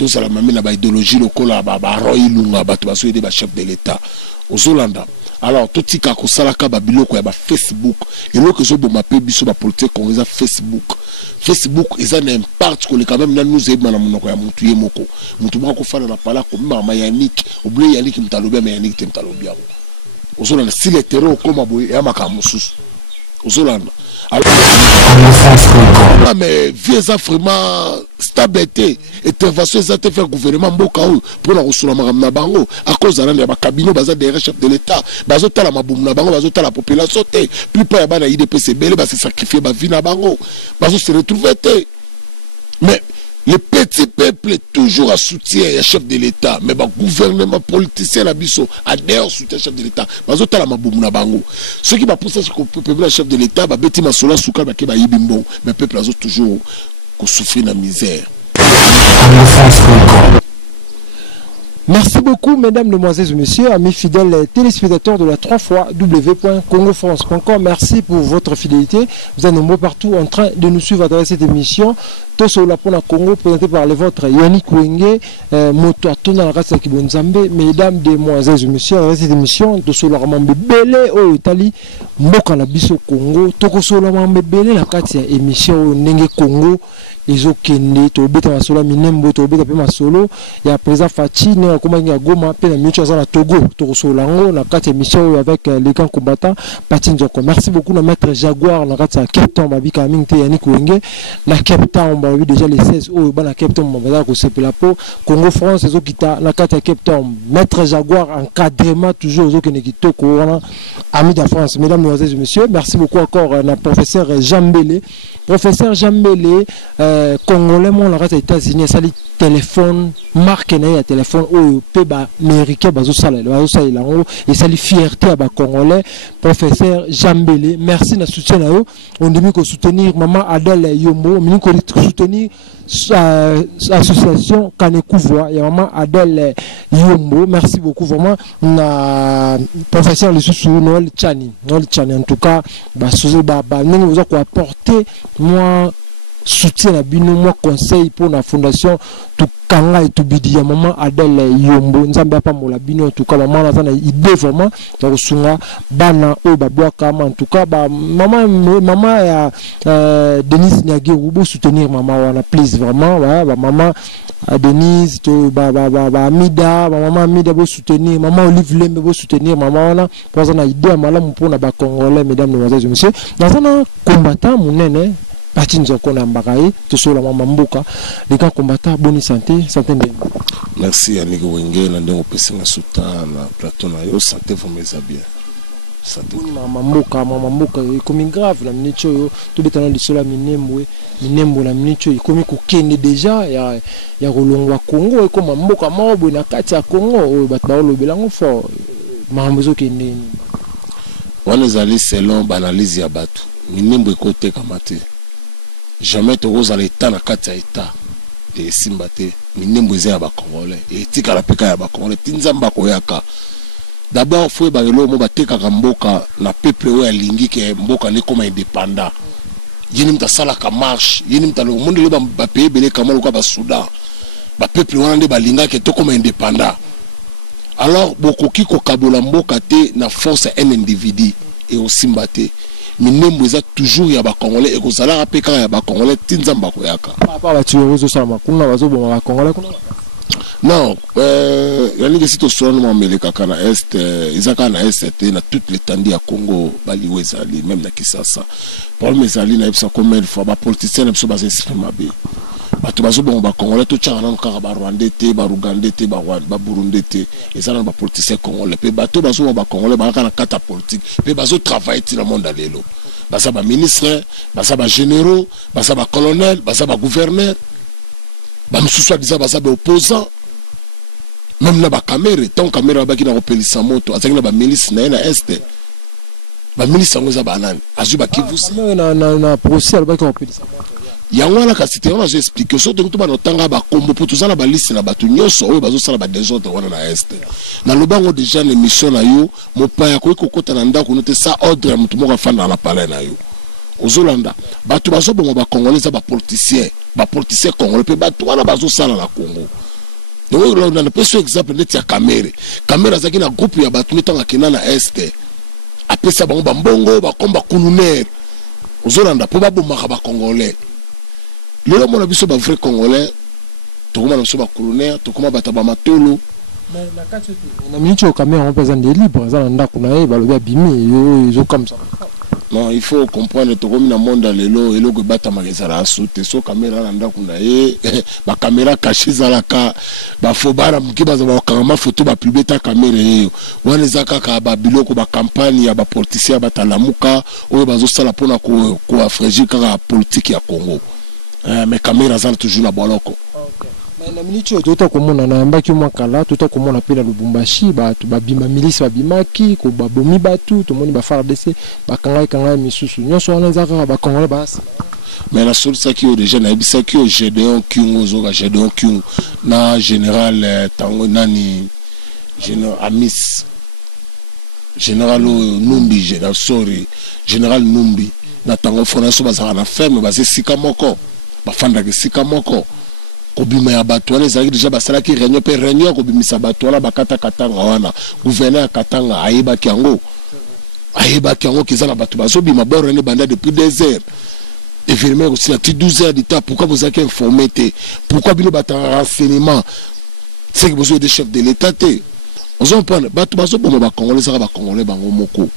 Tout ça, la mamie n'a pas idéologie, le cola, Roy Lunga, ba chef de l'État. Aux Hollanda. Alors, tout ce qui a salaka babilo ko ya Facebook et lo que zo boma pe biso ba politique ko za Facebook. Facebook ils ont un impact ko le quand même na nous eba na monoko ya mutu ye moko. Mutu ba ko fana na pala ko mama Yannick, oublié Yannick mtalobe mais Yannick temtalobia. Aux Hollanda si les terreaux comme aboy ya makamusus. Aux Hollanda. Alors, mais vieux vraiment stabilité, intervention, ça te fait gouvernement Mbokaou pour la ressource na bango à cause de la cabinet basé derrière chef de l'État, basé sur la maboum na bango, basé sur la population, plus pas y a IDPC, belé basé sacrifier ba vie na bango, basé se retrouver mais le petit peuple est toujours à soutien à chef de l'État, mais le gouvernement politicien la biso adhère soutien chef de l'État. Parce que la maboum na bango. Ce qui va pousser ce que le peuple chef de l'État va bêtir ma sola souka ba keba yibimbo, mais le peuple a toujours souffrir la misère. Merci beaucoup, mesdames, demoiselles et messieurs, amis fidèles téléspectateurs de la 3xw.congofrance.com. Merci pour votre fidélité. Vous êtes nombreux partout en train de nous suivre à travers cette émission. Toso la Pona Congo, présenté par les vôtres Yannick Wenge, Moto Atona la Rasa Kibonzambe. Mesdames, demoiselles et messieurs, à travers cette émission, Toso la Ramambe Belé au Italie, Moka la Biso Congo, Tokoso la Ramambe Belé la Katia émission Nenge Congo. Ezokende to beta masolo minembo to beta pe masolo ya présent Fati ne komanga goma pe na micho za na Togo to solango na 4 émissions avec les grands combattants Pati Nzoko. Merci beaucoup na maître Jaguar na kata Cape Town babika mingte Yannick Wenge na Cape Town ba oui déjà les 16 o ba na Cape Town ba ko sepela po Congo France ezokita na kata Cape Town maître Jaguar encadrement toujours ezokene kitoko wana ami de France. Mesdames, mesdemoiselles et messieurs, merci beaucoup encore na professeur Jean Mbele Congolais mon la race États-Unis ça les téléphone marque na téléphone au peba américain bazo sala lango et ça les fierté à ba Congolais professeur Jambele. Merci na soutien na yo on demi ko soutenir maman Adèle Yombo on ko soutenir association Kanekouvoa et maman Adèle Yombo. Merci beaucoup vraiment na professeur le sous Noël Chani en tout cas ba sozo ba nous ko apporter moi soutien à bino moi conseil pour la fondation Tukanga et Tubidi ya maman Adèle Yombo nzambe pa mola bino en tout cas maman na zana idée vraiment donc sunga bana o babwa kama en tout cas ba maman ya Denise Nyagi Rubo soutenir maman wana please vraiment ouais ba maman Denise to ba Amida ba maman Amida bo soutenir maman Olive Lembe bo soutenir maman wana pour ça na idée malamu pour na ba Congolais. Mesdames, mesdemoiselles et messieurs, dans un combattant munene Pati Nzoko na Mbakaye, tout sur la maman Mboka, les grands combattants, bonne santé, santé de. Merci Yannick Wenge, na ndenge opesi na suta na plateau na yo, santé vous mes bien. Santé. Maman Mboka, comme grave la minute yo, tout le temps de cela minembo la minute yo, comme ko kende déjà ya rolongwa Congo et comme Mboka maobo na kati ya Congo, bat ba lobelango fort. Maman zo kende. On est allé selon l'analyse ya batu. Minembo côté kamate. Jamais tu oses aller dans la carte d'État et Simbate, minembo ya ba Congolais et tika la peka ya ba Congolais tinzamba koyaka. D'abord il faut bagelo mo bateka mboka na peuple oya lingi ke mboka ne comme indépendant. Yini mta sala ka marche, yini mta le monde le ba pays belé kamalo ka ba Soudan. Ba peuple wana nde ba linga ke to comme indépendant. Alors bokoki ko kabola mboka te na force un individu et au Simbate. Minembo eza toujours ya ba Congolais et ko sala peka ya ba Congolais tinzamba koyaka. Papa ba tuyo zo sama kuna bazo bo ba Congolais kuna. Non, Yannick si to solo mele kaka na est izaka na est na toute l'étendue ya Congo baliwe ezali même na Kisasa. Problème ezali na epsa combien de fois ba politiciens na biso ba s'exprimer mabe. Bato bazo bon ba Congolais to tchanga na kaka ba Rwandais te ba Rugandais te ba Burundi te ezala ba politiciens congolais pe bato bazo ba Congolais ba kana kata politique pe bazo travailler ti na monde alelo. Basa ba ministre, basa ba généraux, basa ba colonel, basa ba gouverneur. Ba msusu disant basa ba opposant. Même na ba caméra, tant caméra ba ki na repelisa moto, azaki na ba milice na est. Ba milice ngoza ba nani? Azuba Kivu. Na procès ba ki repelisa moto. Yango na kasi te on a expliqué so te kutuba no tanga ba kombo pour tous na ba liste na batu nyoso oyo bazo sala ba désordre wana na est. Na lobango déjà l'émission na yo, mo pa ya ko kota na ndako note sa ordre mutu mo ka fanda na palais na yo. Ozolanda batu bazo bongo ba congolais ba politiciens congolais pe batu wana bazo sala na Congo donc on a pas ce exemple net ya caméra zaki na groupe ya batu metanga kena na est apesa bango bambongo bakomba kuluner ozolanda po babomaka ba congolais lelo mona biso ba vrai congolais tokoma na biso ba kuluner tokoma bata ba matolo na minute au caméra on présente des libres ça nda kuna balobi abimi yo comme ça. Non, il faut comprendre que comme dans le monde lelo elo que bata magazara asute so caméra nda kuna ba caméra cachée zalaka ba fobara mkiba za ba kama photo ba publier ta caméra yo wana zaka ka ba biloko ba campagne ya ba politicien ba talamuka oyo bazo sala pona ko afreji ka politique ya Congo mais caméra za toujours na boloko. Na minute toto komona na mbaki mwakala toto komona pe na Lubumbashi batu babima milice babimaki ko babomi batu to moni ba FARDC bakanga misusu nyonso wana zaka ba Congolais basi mais la source qui est déjà na ebisa ki o Gédéon Kyungo zoga Gédéon Kyungo na général tango nani général Amis général Numbi général Numbi na tango fona so bazaka na ferme base sika moko bafanda ke sika moko kobima ya bato wana ezalaki deja basalaki réunion pe réunion kobimisa bato wana bakata katanga wana gouverneur katanga ayebaki yango kiza na bato bazobima boro ne banda depuis 2 heures infirmier aussi na 12 heures d'état pourquoi vous avez informé pourquoi bino bata renseignement c'est que vous êtes des chefs de l'état on prend bato bazoboma ba congolais saka ba congolais bango moko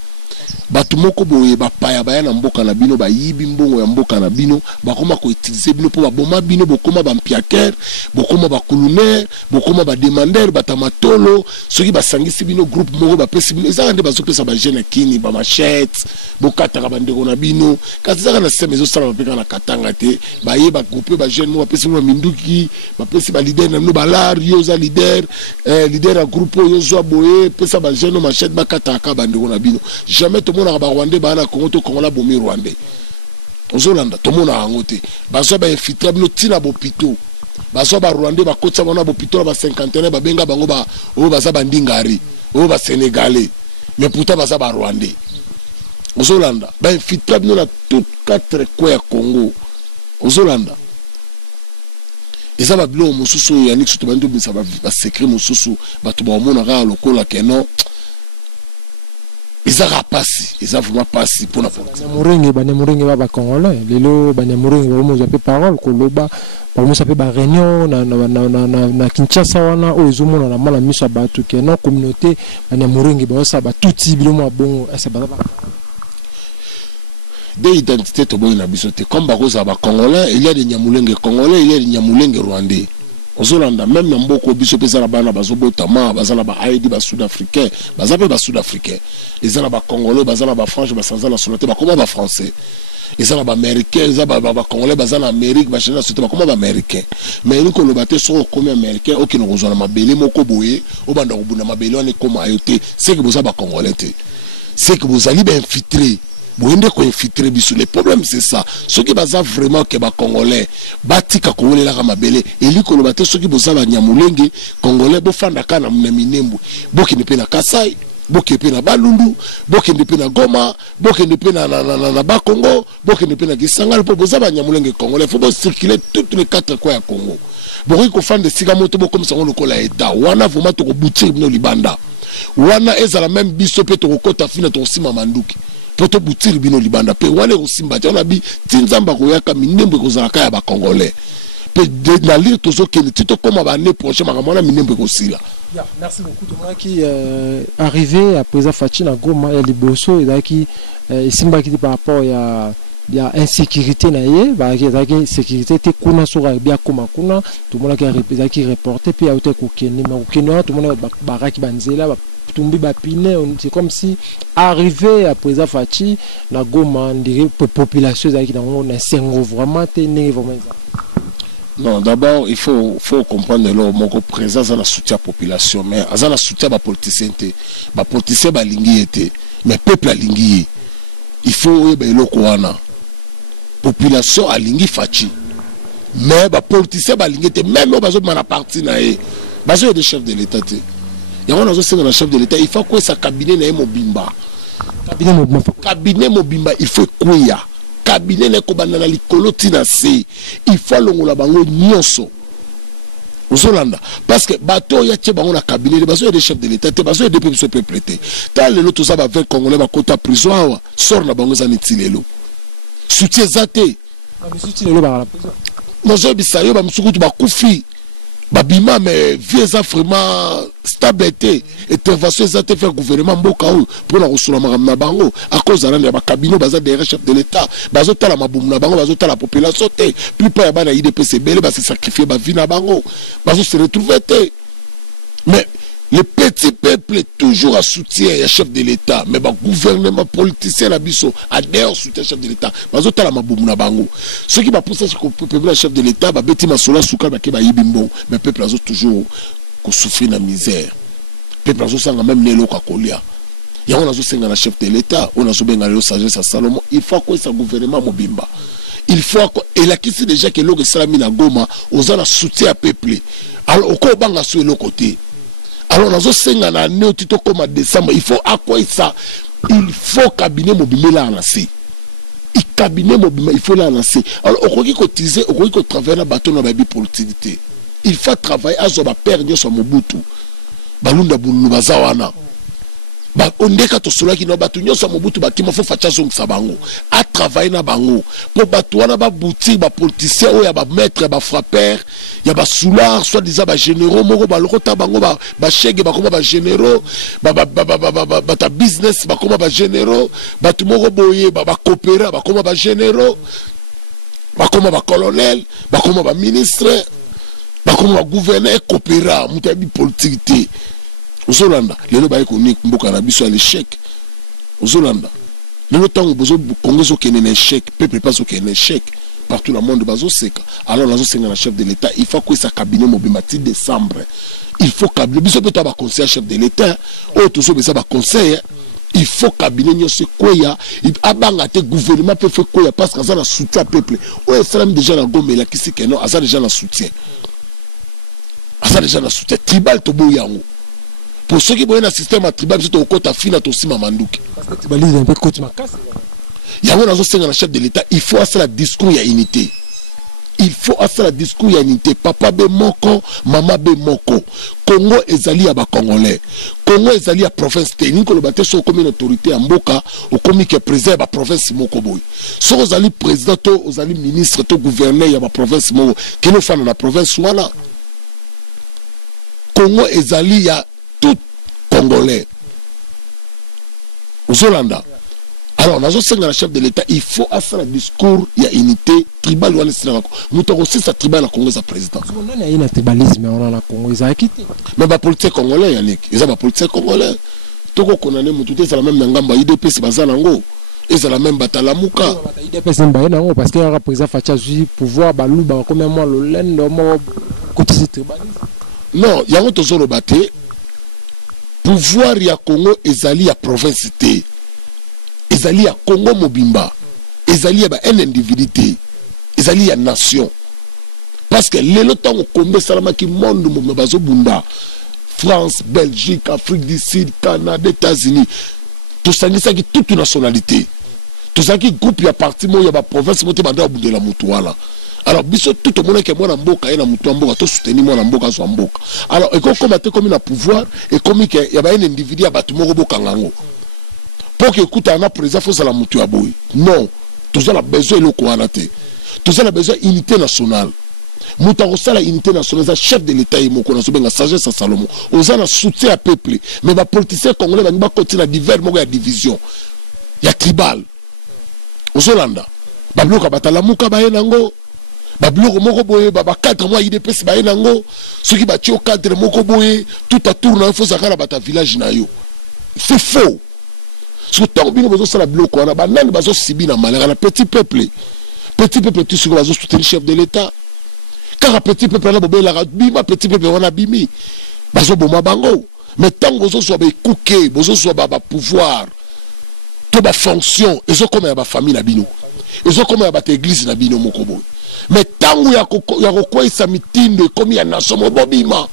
bato moko boye bapaya baya na mboka na bino bayibi mbongo ya mboka na bino bakoma ko utiliser bino po baboma bino bokoma bampiaker bokoma bakuluner bokoma bademander batamatolo soki basangisi bino groupe moko bapesi bino ezaka nde bazopesa bagene kini bamachete bokataka bandeko na bino kasi ezaka na seme ezosala bapeka na katanga te baye bagroupe bagene moko bapesi bino baminduki bapesi balider na bino balari yo oza lider ya groupe oyo ozwa boye pesa bagene machete bakataka bandeko na bino jamais tout le monde a Rwandais bana Congo to Congo la bomi Rwandais ozolanda tout le monde a ngote baso ba infiltrer bino tina bopito baso ba Rwandais ba kotsa bona bopito ba 50 ba benga bango ba o baza bandingari o ba sénégalais mais pourtant baza ba Rwandais ozolanda ba infiltrer bino na tout 4 coins ya Congo ozolanda eza ba bilo mususu ya nixu to bando bisa ba secret mususu batu ba mona ka lokola keno ils ont passé, ils ont vraiment passé pour la politique. Banyamurenge baba congolais, lelo banyamurenge bamo zape parole koloba, bamo zape ba réunion na Kinshasa wana o ezomona na mala miso batu ke na communauté banyamurenge ba sa ba tuti bilomo bongo esa ba des identités to boy na bisote comme ba koza ba congolais, il y a des nyamulenge congolais, il y a des nyamulenge rwandais. Ozolanda même na mboko biso pesa na bana bazobotama bazala ba ID ba sud-africain bazape ba sud-africain ezala ba congolais bazala ba franche basanza na solote ba comment ba français ezala ba américain ezala ba congolais bazala Amérique ba chana solote ba comment ba américain mais ni ko lobate so comme américain okino kozona mabele moko boye obanda kobuna mabele wana comme ayote c'est que vous ba congolais c'est que vous allez infiltrer. Le problème c'est ça. Ceux qui basent vraiment que les Congolais batika Congolais la mabele et li kolobate ceux qui basent la nyamulenge Congolais bofanda kana mneminembu boki ne pena Kasai boki pena Balundu boki ne pena Goma boki ne pena na Bakongo boki ne pena Kisangani pour basent la nyamulenge Congolais faut circuler toutes les 4 coins à Congo boki ko fande siga moto comme ça on le kola eta wana vraiment to boutir no libanda wana ezala même biso pe to kota fina to sima manduki poto boutir bino libanda pe wale osimba tona bi tinzamba ko yaka minembo ko zalaka ya ba congolais pe na lire tozo kene tito comme ba année prochaine makamona minembo ko sila. Merci beaucoup de moi qui arrivé à présent Fachi na Goma ya liboso ezaki simba ki par rapport ya insécurité na ye ba ki sécurité te kuna sura bien koma kuna tout le monde qui reporté puis a été ko kene mais ko kene tout le monde baraki banzela tomber bapine c'est comme si arrivé à présent Fachi na Goma ndirait population qui dans na sengo vraiment tenir vraiment. Non, d'abord il faut comprendre mon présence à la soutien population mais à la soutien ba politicien ba politicien ba lingi était mais peuple a lingi il faut ba eloko wana population a lingi Fachi mais ba politicien ba lingi était même bazo na parti na e bazo des chefs de l'état il y a un chef de l'état il faut que sa cabinet na mobimba cabinet mobimba il faut quoi cabinet na ko banana likolo tina se il faut longola bango nyonso Ozolanda parce que bateau ya tche bango na cabinet de baso des chefs de l'état te baso des peuples se peuplete tal le to ça va 20 congolais ba kota prison awa sort na bango za nitilelo soutien zate mais soutien le ba mozo bisayo ba msukutu ba kufi babima mais vie ça vraiment stabilité intervention ça te faire gouvernement mboka pour la ressource na bango à cause de ba cabinet baza derrière chef de l'état bazo tala mabumu na bango bazo tala population te plus pas ba na IDPC belé ba se sacrifier ba vie na bango bazo se retrouver te mais le petit peuple est toujours à soutien à chef de l'état mais ba gouvernement politicien la biso adhère soutien chef de l'état bazo tala mabumu na bango ce qui va pousser ce peuple chef de l'état ba beti masola souka ba ke ba yibimbo mais peuple azo toujours ko souffrir na misère peuple azo sanga même nelo ka kolia ya on azo senga na chef de l'état on azo benga le sagesse à Salomon il faut que ça gouvernement mobimba il faut et la question déjà que l'oge salami na Goma ozana soutien à peuple alors oko banga sur le côté alors nous avons un année comme décembre il faut à quoi ça il faut cabinet mobile là lancer il cabinet mobile il faut la lancer alors on peut cotiser on peut travailler na bateau na babi productivité il faut travailler à zo ba perdre sur Mobutu balunda bulu bazawana ba ondeka to sola ki no batu nyoso Mobutu bakima fo facha zo msabango a travailler na bango pour batu wana ba boutique ba politicien o ya ba maître ba frappeur ya ba soulard soit disant ba généraux moko ba lokota bango ba chege ba koma ba généraux ba ta business ba koma ba généraux batu moko boye ba coopérer ba koma ba généraux ba koma ba colonel ba koma ba ministre ba koma ba gouverneur coopérer mutabi politique Ozolanda lelo baye ko nik mboka na biso à l'échec Ozolanda lelo tango bozo Congo zo kene échec peuple pas zo kene échec partout dans le monde bazo seka alors nazo senga na chef de l'état il faut que ça cabinet mobimati décembre il faut cabinet biso peut ba conseiller chef de l'état o to so ba conseil il faut cabinet nyoso koya abanga te gouvernement peut faire koya parce que ça na soutien peuple o eslam déjà na Goma la kisi que non ça déjà na soutien ça déjà na soutien tribal to boyango. Pour ceux qui voient un système tribal, c'est au côté fina to sima manduki. Parce que tu balises un peu côté macasse. Il y a un chef de l'État, il faut assez la discours il y a unité. Il faut assez la discours il y a unité. Papa be moko, maman be moko. Congo ezali à ba congolais. Congo ezali à province te. Ni ko le baté so comme une autorité en mboka, au comme que président ba province moko boy. So ozali président to ozali ministre to gouverneur ya ba province moko. Keno fa na province wana. Congo ezali ya tout Congolais. Aux Hollandais. Alors, nous avons la chef de l'État, il faut faire un discours, il y a unité, tribal, nous avons aussi sa tribal à Congo, sa président. On a un tribalisme, on a la Congo, ils ont quitté. Mais la politique congolaise, Yannick, ils ont la politique congolaise. Tout le monde est la même Nangamba, IDP, c'est Bazanango. Ils ont la même Batalamuka. IDP, c'est Bazanango, parce qu'il y a un président Facha Zuzi, pouvoir, Balou, comme moi, le lend, côté ce tribalisme. Non, il y a un autre batté. Pouvoir ya Congo ezali ya province te ezali ya Congo mobimba ezali ya ba un individu ezali ya nation parce que lelo tango kombe salama ki monde mo bazo bunda France, Belgique, Afrique du Sud, Canada, États-Unis tout ça qui toute nationalité tout ça qui groupe ya parti mo ya ba province mo te banda bundela mutu wala. Alors, biso tout le monde qui est mort en boka et na mutu en boka, tout soutenir moi en boka so en boka. Alors, et comme combattre comme un pouvoir et comme il y a un individu à battre mon boka ngango. Pour que écoute un président faut ça la mutu à boy. Non, tout ça a besoin de l'okoanate. Tout ça a besoin d'unité nationale. Mutarosala unité nationale, c'est chef de l'État et mon connaissance bien la sagesse à Salomon. Aux a soutien à peuple, mais les politiciens congolais vont continuer à divers mots à division. Il y a tribal. Aux Hollanda, babloka batalamuka baenango. Babloko moko boye baba 4 mois IDPS ba enango ceux qui batio 4 moko boye tout à tour na faut sakala bata village na yo c'est faux ce que tant bino bazo sala bloko wana ba nani bazo sibi na malera na petit peuple tu sur bazo soutenir chef de l'état car petit peuple na bobela bima petit peuple wana bimi bazo boma bango mais tant bazo so ba ekuke bazo so ba pouvoir to ba fonction ezo comme ya ba famille na bino ezo comme ya ba église na bino moko boye. Mais tant que y a sa mitinde comme il y a nation bobima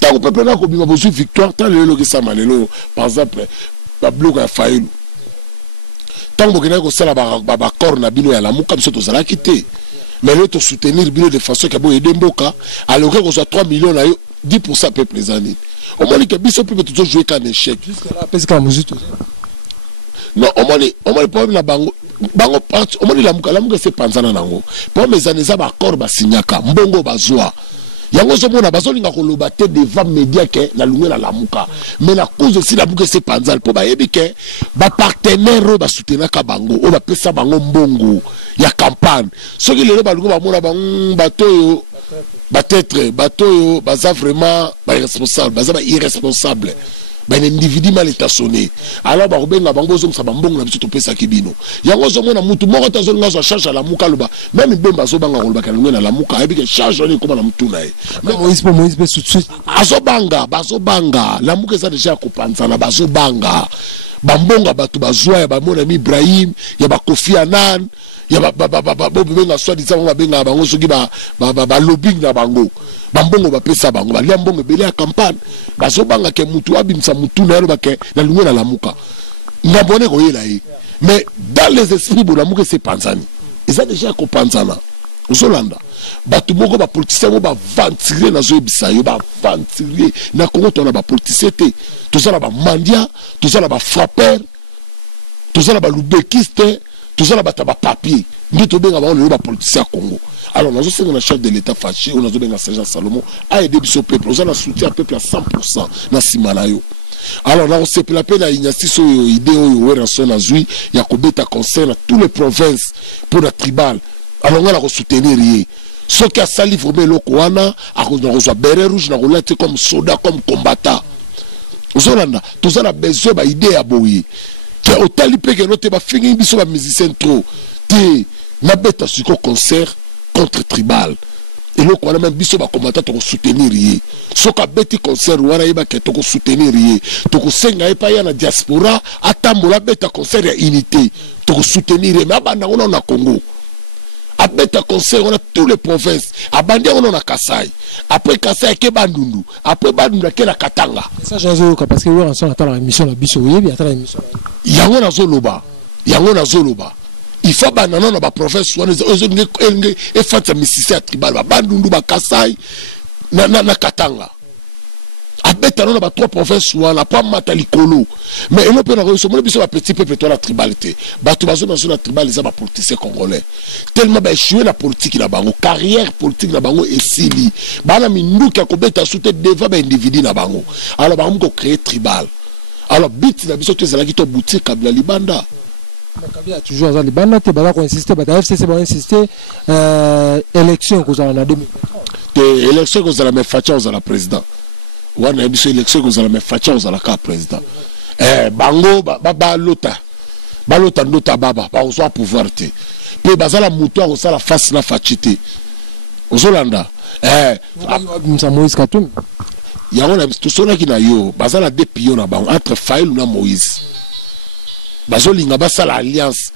tant que peuple na ko bima bozu victoire tant le ça malelo par exemple ba bloc a faillu tant que na ko sala ba corps na bino ya la muka biso to zala kité mais l'autre soutenir bilo de façon que bon aider mboka alors que soit 3 millions là 10% peuple les années au moins que biso peut toujours jouer qu'un échec jusqu'à là parce que la musique non au moins problème la bango parti au moins la muka c'est panzana nango pour mes années ça ba accord ba signaka mbongo bazwa yango zo mona bazolinga koloba te devant média ke na lunga la lamuka mais la cause aussi la muka c'est panzal po ba yebi ke ba partenaire ba soutenir ka bango o ba pesa bango mbongo ya campagne soki lelo ba lunga ba mona ba batoyo peut-être batoyo baza vraiment ba irresponsable baza ba irresponsable ben individu mal étationné alors ba robenga bango zo msaba mbongo na biso to pesa kibino yango zo mona mutu moko tazo nga zo charge la muka loba même bemba zo banga ko loba kana na la muka ebi ke charge ni ko na mutu na e Moïse tout de suite azo banga bazo banga la muka za déjà ko panzana bazo banga bambonga batu bazwa ya ba mona Ibrahim ya ba Kofi Annan ya ba benga soit disant ba benga bango soki ba lobbying na bango bambongo ba pesa bango ba lia mbongo belé ya campagne bazo banga ke mutu abimsa mutu na yelo ba ke na lungu na lamuka ngabone ko yela yi mais dans les esprits de lamuka c'est panzani ils ont déjà ko panzana Uzolanda batu moko ba politicien mo ba ventiler na zo ebisa yo ba ventiler na Congo to na ba politicien te to ça na ba mandia to ça na ba frappeur to ça na ba lubekiste to ça na ba papier ndio to benga ba on ba politicien Congo alors nous sommes le chef de l'état fâché on a benga Sergent Salomon a aidé biso peuple on a soutien peuple à 100% na simanayo alors là on s'est plappé na ignasi so idée o relation na zui ya kobeta concert à toutes les provinces pour la tribal alors on a soutenir rien ce qui a sali vraiment le Kouana a reçu béret rouge na roulette comme soldat comme combattant Uzolanda tout ça a besoin ba idée à boyer que au talipé que notre ba fingi biso ba musicien trop te na beta sur concert contre tribal et le Kouana même biso ba combattant to soutenir rien ce qui a beti concert wana yeba que to soutenir rien to senga epa ya na diaspora atambola beta concert ya unité to soutenir mais abanda on na Congo à bête concert on a tous les provinces à Bandé on a Kasai après Kasai ke Bandundu après Bandundu ke na Katanga ça j'azo parce que on s'en attend la émission la biso yebi attend la émission yango na zoloba il faut banana na ba province on et fait misisi tribal ba Bandundu ba Kasai na Katanga à bête on a ba trois provinces on a pas matalikolo mais on peut na so mo biso ba petit peuple to la tribalité ba to bazo na tribal za ba politicien congolais tellement ba échoué la politique na bango carrière politique na bango esili bana minduka ko beta soute devant ba individu na bango alors ba ko créer tribal alors bit na biso to zalaki to boutique kabla libanda Kabila toujours za libanda te ba ko insister ba FCC ba insister élection ko za na 2023 te élection ko za la me facha za la président wana ebiso élection ko za la me facha za la ka président bango ba lota ndota baba ba ozo pouvoir te pe bazala mutu a osala face na fachité Uzolanda Msa Moïse Katumbi yango na to sona ki na yo bazala deux pions na bango entre Fayulu na Moïse bazolinga basala alliance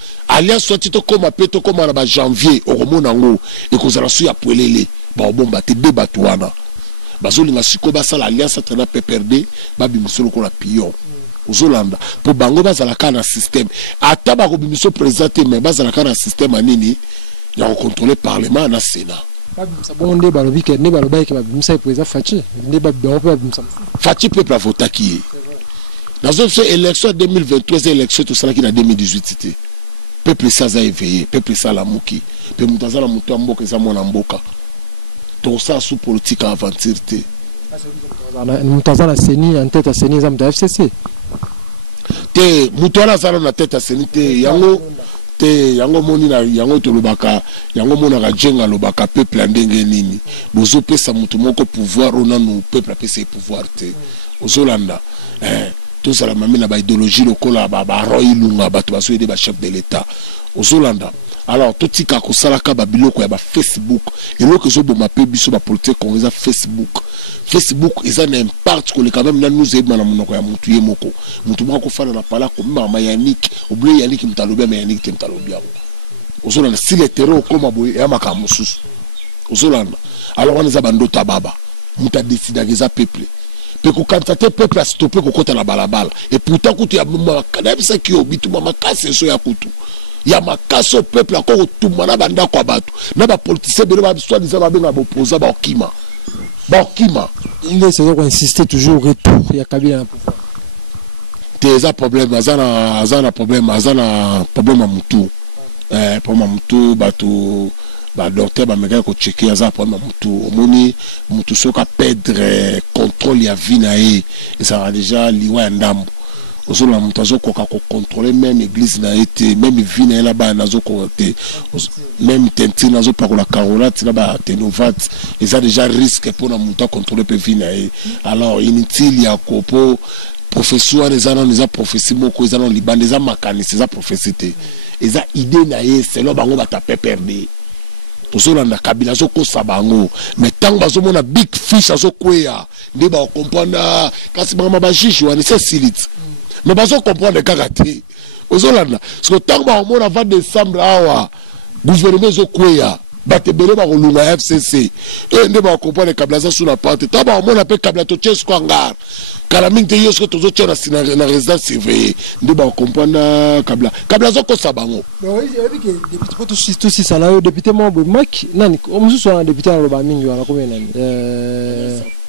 soit to koma pe to koma na ba janvier okomona ngo ekozala su ya poelele ba obomba te de batuana bazolinga siko basala alliance entre na PPRD babimisolo ko la pion Uzolanda pour bango bazala kana système ata ba kobimiso présenté mais bazala kana système anini ya contrôler parlement na Sénat babimisa bonde balobi ke ne baloba ke babimisa président Fachi ne babimisa Fachi peuple a voté qui dans une élection 2023 élection tout ça qui na 2018 c'était peuple ça a éveillé peuple ça la muki pe mutazala mutu amboka za mona mboka to ça sous politique aventure te mutazala seni en tête à seni za mta FCC te mutwana zala na tête à seni te yango moni na yango to lobaka yango mona ka jenga lobaka peuple ndenge nini bozo pesa mutu moko pouvoir ona no peuple pesa pouvoir te Uzolanda tout ça la mamina ba idéologie lokola ba roi lunga bato baso aider ba chef de l'état Uzolanda alors tout tika ko salaka ba biloko ya ba Facebook et loko zo boma pe biso ba politique congolais Facebook ils ont un impact que quand même nous aide na monoko ya mutu ye moko mutu moko fana na pala ko mama Yannick oublier Yannick mtalobia mais Yannick mtalobia Uzolanda si les terreaux comme boye ya makamususu Uzolanda alors on les a bandota baba muta décider que ça peuple pe ko kantate peuple a stopper ko kota na balabala et pourtant kutu ya mama kana bisa ki obitu mama kase so ya kutu ya makasi au peuple encore otuma na banda kwa batu na ba politicien bele ba soit disant ba benga bopoza ba okima il est c'est qu'on insister toujours au retour ya Kabila na pouvoir teza problème azana problème à mutu problème à mutu batu ba docteur ba meka ko checker azana problème à mutu omoni mutu soka perdre contrôle ya vie na et ça a déjà liwa ndambo ozolo na mutu azokoka ko contrôler même église na été même vie na là-bas nazo côté même tentine nazo pakola carolate na ba tenovat et ça déjà risque pour na mutu contrôler pe vie na alors inutile ya kopo professeur les gens les a prophétie moko les gens liban les a makanisi les a prophétie les a idée na ye c'est là bango batape perdre tozola na Kabila zoko sabango mais tant bazo mona big fish azo kwea nde ba comprendre kasi ba mabajishi wa c'est silit mais bazo comprendre kagate ozolanda parce que tant ba mona va décembre awa gouvernement zo kwea batebele ba kolunga FCC nde ba comprendre Kabila za sous la porte tant ba mona pe Kabila to chesko ngar Kalaming te yosko tozo tchona na résidence surveillée nde ba comprendre Kabila zoko sabango oui il que député tout si ça là député mo Mac nani omusu so un député en loba mingi wala combien nani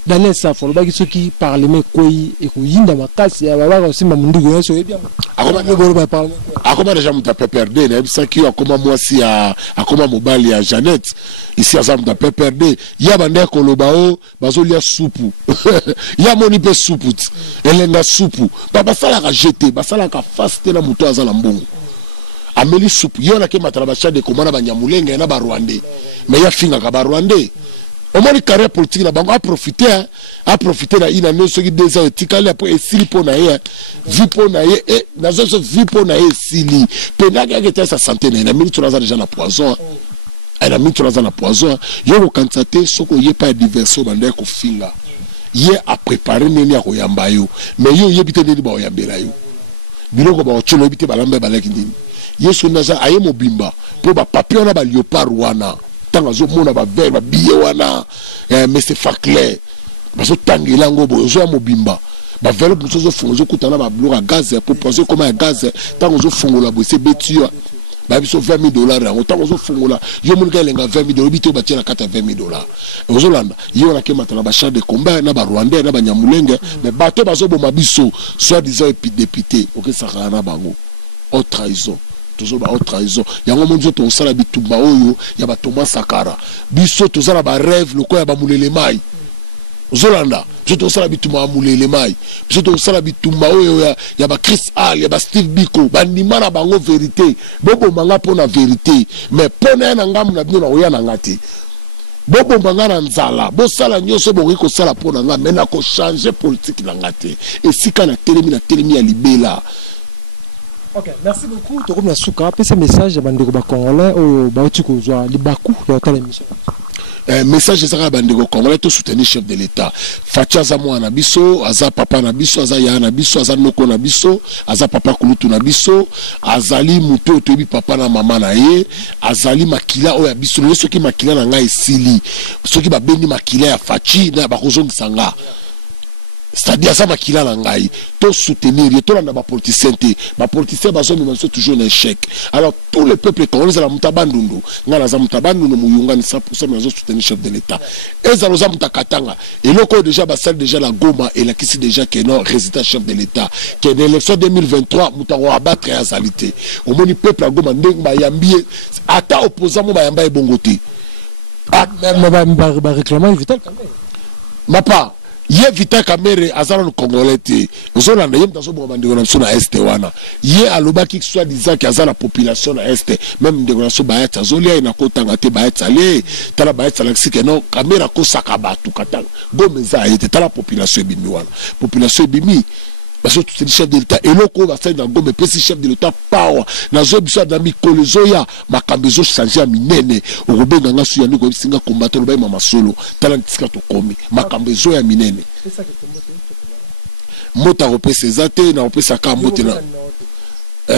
Daniel Safo loba ki soki parlement koyi e ko yinda makasi ya baba aussi mamundugo yeso e bien akoma déjà muta PPRD na bisa ki akoma mwasi akoma mobali ya Jeannette ici à muta PPRD ya bande ko lobao bazolia soupu ya moni pe soupu elenga soupu baba sala ka jeter basala ka faste na muto azala mbongo ameli soupu yona ke matala ba chade ko mona banyamulenge na ba Rwandais mais ya finga ka ba Rwandais au moins les carrières politiques là a profité na ina no soki des ans etikali après esili pona ye vi pona ye et nazo so vi pona ye esili pena ga sa santé na minute on a déjà na poison elle a mis trois ans na poison yo ko kantate soko ye pas diversion bande ko finga ye a préparer nini ya ko yamba yo mais yo yebite nini ba oyambela yo biloko ba ocholo yebite balambe balaki nini yeso naza aye mobimba po ba papier na ba léopard wana tanga zo mona ba verre ba billet wana mais c'est pas clair baso tangela ngo bo zo mobimba ba verre pour zo fonzo kutana ba bloc à gaz pour penser comment à gaz tanga zo fongola bo c'est betio ba biso $20 en tanga zo fongola yo mon gars lenga $20 bito ba tiela kata $20 ozo landa yo na ke matala ba char de combat na ba Rwandais na ba nyamulenge mais bato bazo bo mabiso soit disant député OK ça kana bango haute trahison toujours ba haute trahison yango monzo to sala bitumba oyo ya ba Thomas Sakara biso to sala ba rêve loko ya ba mulele mai Zolanda biso to sala bitumba mulele mai biso to sala bitumba oyo ya ba Chris Hall ya ba Steve Biko ba ndima na bango vérité bobo manga pona vérité mais pona na ngamu na bino na oya na ngati bobo manga na nzala bo sala nyoso bo ko sala pona nga mais na ko changer politique na ngati et sika na telemi ya libela. Ok, merci beaucoup. Tu as souka ce message à Bandego Congolais au Baouti Kozwa Libaku il y a l'émission. Message ça Bandego Congolais tout soutenir chef de l'État. Fatia za mwana biso, aza papa na biso, aza ya na biso, aza noko na biso, aza papa kulutu na biso, azali muto tobi papa na mama na ye, azali makila o ya biso, le soki makila na ngai sili. Soki ba beni makila ya Fachi na ba kozongisa nga. C'est-à-dire ça makila na ngai to soutenir to na ba politicien te ba politicien ba somi manso toujours un échec alors tous les peuples congolais la mutabandundu ngala za mutabandundu muyunga ni 100% na soutenir chef de l'état et za loza mutakatanga et loko déjà ba salle déjà la Goma et la kisi déjà que non résident chef de l'état que l'élection 2023 mutaro abattre ya salité au moni peuple la Goma ndeng ba yambie ata opposant mo ba yamba ebongote même ba réclamant vital quand même ma pas ye Vital Kamerhe azala le Congolais te ozolanda ye mtaso bo bandeko na sona este wana ye alobaki soit disant que azala population na este même ndeko na so ba yata zolia ina kotanga te ba yata le tala ba yata laksi que non Kamerhe ko sakabatu katanga gomeza yete tala population bimi wana population bimi parce que c'est le chef de l'État et loko va faire dans Gombe petit chef de l'État power na zo biso na mikolo zoya makambezo changer minene okobenga nga suya ndiko bisinga combattre lo ba mama solo tala ntika to komi makambezo ya minene mota repesa ezate na repesa ka mbote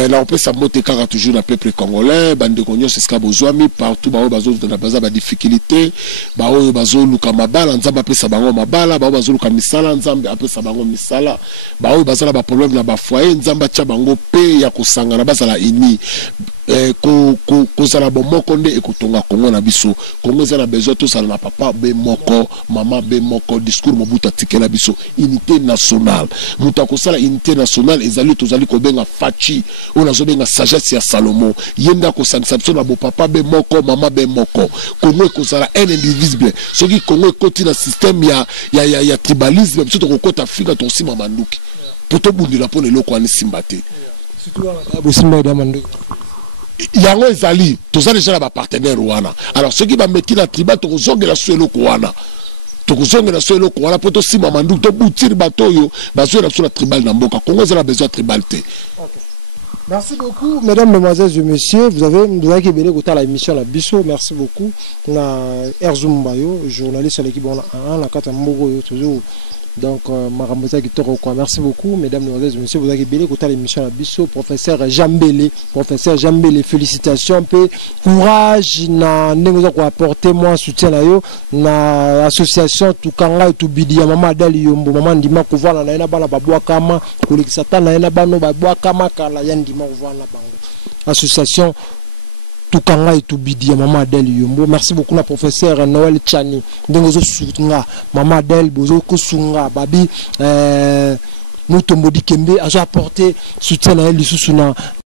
na repesa mbote kaka toujours na peuple congolais bande konyo seska bozwami partout ba bazo na baza ba difficulté ba oyo bazo luka mabala nzamba pesa bango mabala ba bazo luka misala nzambe apesa bango misala ba oyo bazala ba problème na ba foyer nzamba tia bango pe ya kusanga na bazala ini kozala bomoko nde ekotonga Congo na biso. Congo ezala besoin to sala na papa be moko mama be moko discours Mobutu atikela biso unité nationale muta kosala unité nationale ezali tozali kobenga fachi on azobenga sagesse ya Salomo yenda kosanisa biso na bo papa be moko mama be moko. Congo kozala un indivisible soki Congo ekoti na système ya tribalisme biso tokokota Afrika tosima manduki poto bundila pona eloko ani simbate surtout bo simba da manduki yango ezali tozali déjà ba partenaire wana. Alors ceux qui va mettre la triba tozongela so eloko wana tozongela so eloko wana poto sima manduki to butir batoyo bazwela so la tribal na mboka. Congo ezala besoin tribalité. Merci beaucoup, mesdames, mesdemoiselles et messieurs. Vous avez québélé à la émission La Bisso. Merci beaucoup. On a Erzum Bayo, journaliste à l'équipe. On a la carte toujours. Donc, merci beaucoup, mesdames, mesdemoiselles et messieurs. Vous avez québélé à l'émission La Bisso. Professeur Jambélé, félicitations. Courage, na nous apporter moi soutien na association Tukanga et Tubidi ya mama Adali Yombo mama ndima kuvala na ina bana babwa kama kulikisata na ina bano babwa kama kala ya ndima kuvala bango association Tukanga et Tubidi ya mama Adali Yombo. Merci beaucoup na professeur Noël Chani ndengozo soutenga mama Adel bozo kusunga babi Mutombo Dikembe a apporté soutien na lisusu na